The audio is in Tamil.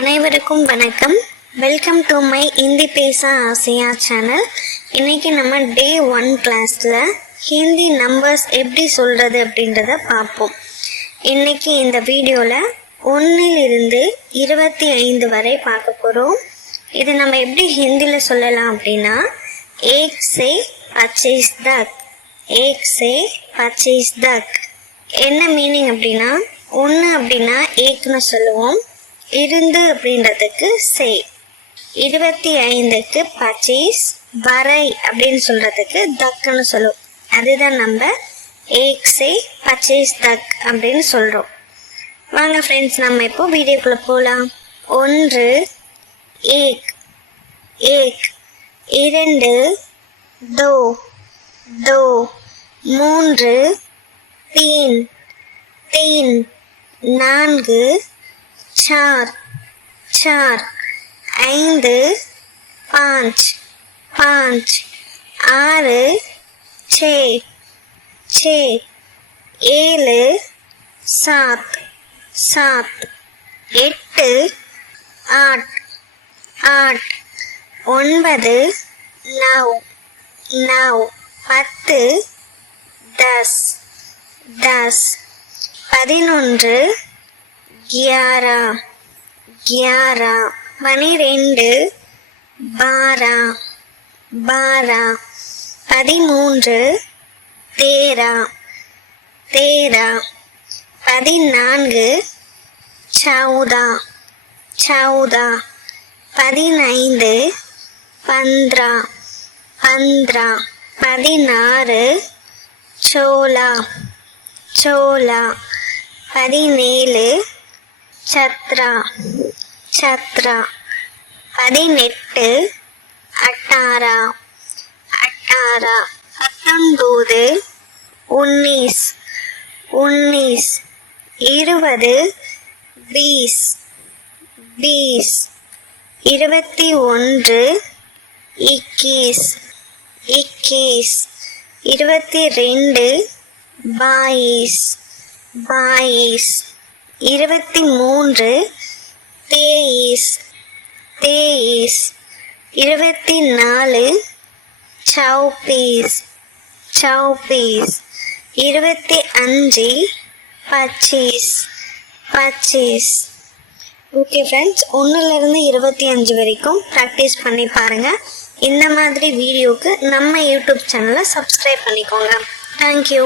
அனைவருக்கும் வணக்கம். வெல்கம் டு மை ஹிந்தி பேச ஆசையா சேனல். இன்னைக்கு நம்ம டே 1 கிளாஸ்ல ஹிந்தி நம்பர்ஸ் எப்படி சொல்றது அப்படின்றத பார்ப்போம். இன்னைக்கு இந்த வீடியோவில் 1 to 25 வரை பார்க்க போகிறோம். இது நம்ம எப்படி ஹிந்தியில் சொல்லலாம் அப்படின்னா, ஏக் சே 25 தக், ஏக் சே 25 தக். என்ன மீனிங் அப்படின்னா, 1 அப்படின்னா ஏக்னு சொல்லுவோம், 2 அப்படின்றதுக்கு சே, 25க்கு 25 வரை அப்படின்னு சொல்றதுக்கு தக்குன்னு சொல்லுவோம். அதுதான் நம்ம ஏக் சே 25 தக் அப்படின்னு சொல்றோம். வாங்க ஃப்ரெண்ட்ஸ், நம்ம இப்போ வீடியோக்குள்ள போகலாம். 1 ஏக், ஏக். 2 दो, दो. 3 तीन, तीन. 4 चार, चार. 5 पाँच, पाँच. 6 छः, छः. 7 सात, सात. 8 आठ, आठ. 9 नौ, नौ. 10 दस, दस. 11 ग्यारह, ग्यारह. 12 बारह, बारह. 13 तेरह, तेरह. 14 चौदह, चौदह. 15 पंद्रह, पंद्रह. 16 सोलह, सोलह. 17 छत्रह, छत्रह. 18 अठारह, अठारह. 19 उन्नीस, उन्नीस. 20 बीस, बीस. 21 इक्कीस, इक्कीस. 22 बाईस, बाईस. 23 तेईस, तेईस. 24 चौबीस, चौबीस. 25 पच्चीस, पच्चीस. ஓகே ஃப்ரெண்ட்ஸ், 1 to 25 வரைக்கும் ப்ராக்டிஸ் பண்ணி பாருங்கள். இந்த மாதிரி வீடியோக்கு நம்ம யூடியூப் சேனலை சப்ஸ்கிரைப் பண்ணிக்கோங்க. தேங்க்யூ.